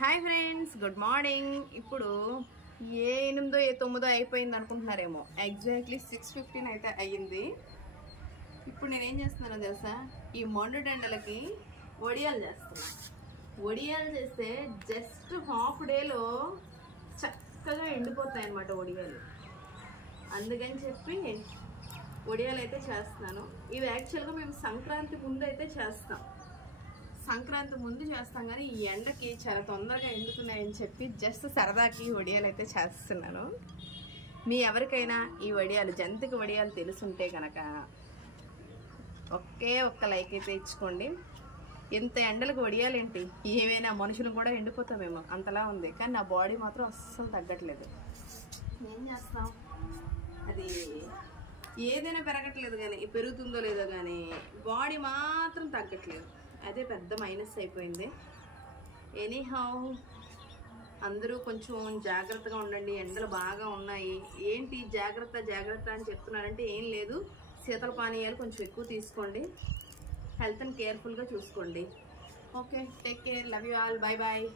Hi friends, good morning. ఇప్పుడు ఏ 8దో ఏ 9దో అయిపోయింది అనుకుంటున్నారేమో. ఎగ్జాక్ట్లీ 6:15 అయితే అయ్యింది. ఇప్పుడు నేనేం చేస్తున్నానో తెలుసా, ఈ మండుటెండలకి వడియాలు చేస్తున్నా. వడియాలు చేస్తే జస్ట్ హాఫ్ డేలో చక్కగా ఎండిపోతాయి అన్నమాట వడియాలు. అందుకని చెప్పి వడియాలు అయితే చేస్తున్నాను. ఇవి యాక్చువల్గా మేము సంక్రాంతి ముందు అయితే చేస్తాం. సంక్రాంతి ముందు చేస్తాం, కానీ ఈ ఎండకి చాలా తొందరగా ఎండుతున్నాయని చెప్పి జస్ట్ సరదాకి వడియాలు అయితే చేస్తున్నాను. మీ ఎవరికైనా ఈ వడియాలు, జంతిక వడియాలు తెలుసుంటే కనుక ఒక్క లైక్ అయితే ఇచ్చుకోండి. ఇంత ఎండలకు వడియాలు ఏంటి, ఏమైనా మనుషులు కూడా ఎండిపోతామేమో అంతలా ఉంది. కానీ నా బాడీ మాత్రం అస్సలు తగ్గట్లేదు. ఏం చేస్తాం, అది ఏదైనా పెరగట్లేదు, కానీ పెరుగుతుందో లేదో కానీ బాడీ మాత్రం తగ్గట్లేదు. అదే పెద్ద మైనస్ అయిపోయింది. ఎనీహౌ అందరూ కొంచెం జాగ్రత్తగా ఉండండి, ఎండలు బాగా ఉన్నాయి. ఏంటి జాగ్రత్త అని చెప్తున్నారంటే ఏం లేదు, శీతల పానీయాలు కొంచెం ఎక్కువ తీసుకోండి, హెల్త్ని కేర్ఫుల్గా చూసుకోండి. Okay, take care, love you all, bye bye.